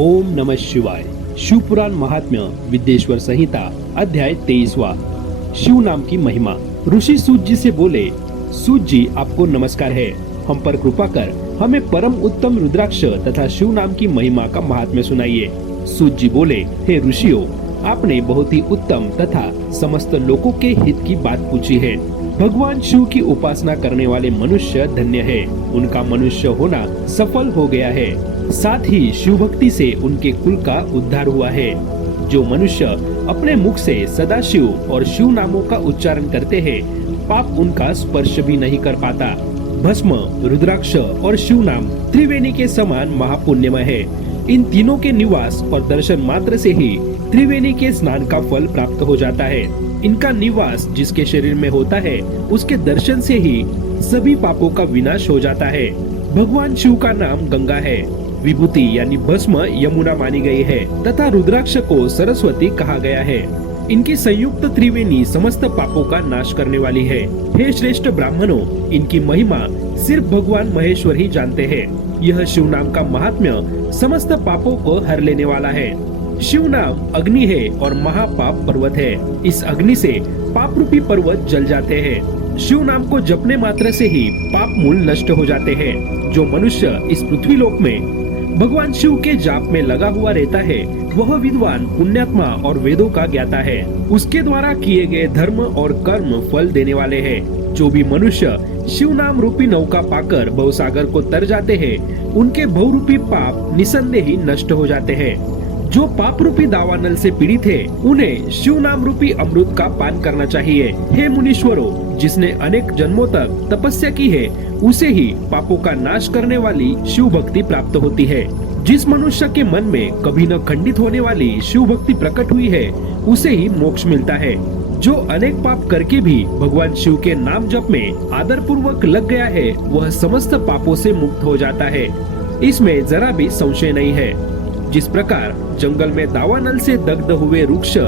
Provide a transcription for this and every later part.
ओम नमः शिवाय। शिव पुराण महात्म्य विद्येश्वर संहिता अध्याय 23वां। शिव नाम की महिमा। ऋषि सूत जी से बोले, सूत जी आपको नमस्कार है, हम पर कृपा कर हमें परम उत्तम रुद्राक्ष तथा शिव नाम की महिमा का महात्म्य सुनाइए। सूत जी बोले, हे ऋषियों, आपने बहुत ही उत्तम तथा समस्त लोगों के हित की बात पूछी है। भगवान शिव की उपासना करने वाले मनुष्य धन्य है, उनका मनुष्य होना सफल हो गया है। साथ ही शिव भक्ति से उनके कुल का उद्धार हुआ है। जो मनुष्य अपने मुख से सदा शिव और शिव नामों का उच्चारण करते हैं, पाप उनका स्पर्श भी नहीं कर पाता। भस्म, रुद्राक्ष और शिव नाम त्रिवेणी के समान महापुण्यमय है। इन तीनों के निवास और दर्शन मात्र से ही त्रिवेणी के स्नान का फल प्राप्त हो जाता है। इनका निवास जिसके शरीर में होता है, उसके दर्शन से ही सभी पापों का विनाश हो जाता है। भगवान शिव का नाम गंगा है, विभूति यानी भस्म यमुना मानी गई है तथा रुद्राक्ष को सरस्वती कहा गया है। इनकी संयुक्त त्रिवेणी समस्त पापों का नाश करने वाली है। हे श्रेष्ठ ब्राह्मणों, इनकी महिमा सिर्फ भगवान महेश्वर ही जानते हैं। यह शिव नाम का महात्म्य समस्त पापों को हर लेने वाला है। शिव नाम अग्नि है और महापाप पर्वत है। इस अग्नि से पाप रूपी पर्वत जल जाते हैं। शिव नाम को जपने मात्र से ही पाप मूल नष्ट हो जाते हैं। जो मनुष्य इस पृथ्वी लोक में भगवान शिव के जाप में लगा हुआ रहता है, वह विद्वान, पुण्यात्मा और वेदों का ज्ञाता है। उसके द्वारा किए गए धर्म और कर्म फल देने वाले हैं। जो भी मनुष्य शिव नाम रूपी नौका पाकर भवसागर को तर जाते हैं, उनके भवरूपी पाप निसंदेह ही नष्ट हो जाते हैं। जो पाप रूपी दावानल से पीड़ित है, उन्हें शिव नाम रूपी अमृत का पान करना चाहिए। हे मुनीश्वरों, जिसने अनेक जन्मों तक तपस्या की है, उसे ही पापों का नाश करने वाली शिव भक्ति प्राप्त होती है। जिस मनुष्य के मन में कभी न खंडित होने वाली शिव भक्ति प्रकट हुई है, उसे ही मोक्ष मिलता है। जो अनेक पाप करके भी भगवान शिव के नाम जप में आदर पूर्वक लग गया है, वह समस्त पापों से मुक्त हो जाता है। इसमें जरा भी संशय नहीं है। जिस प्रकार जंगल में दावानल से दग्ध हुए वृक्ष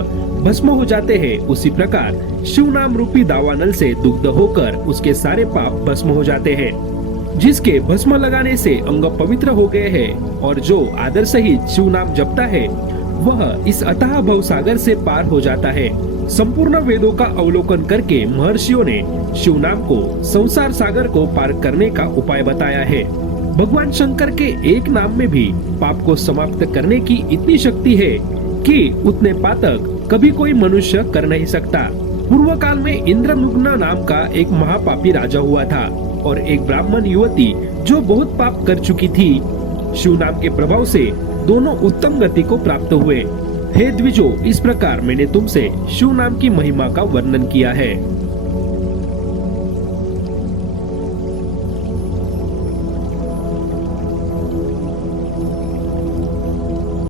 भस्म हो जाते हैं, उसी प्रकार शिव नाम रूपी दावानल से दुग्ध होकर उसके सारे पाप भस्म हो जाते हैं। जिसके भस्म लगाने से अंग पवित्र हो गए हैं और जो आदर सहित शिव नाम जपता है, वह इस अथाह भवसागर से पार हो जाता है। संपूर्ण वेदों का अवलोकन करके महर्षियों ने शिव नाम को संसार सागर को पार करने का उपाय बताया है। भगवान शंकर के एक नाम में भी पाप को समाप्त करने की इतनी शक्ति है कि उतने पातक कभी कोई मनुष्य कर नहीं सकता। पूर्व काल में इंद्रमुग्न नाम का एक महापापी राजा हुआ था और एक ब्राह्मण युवती जो बहुत पाप कर चुकी थी। शिव नाम के प्रभाव से दोनों उत्तम गति को प्राप्त हुए। हे द्विजो, इस प्रकार मैंने तुमसे शिव नाम की महिमा का वर्णन किया है।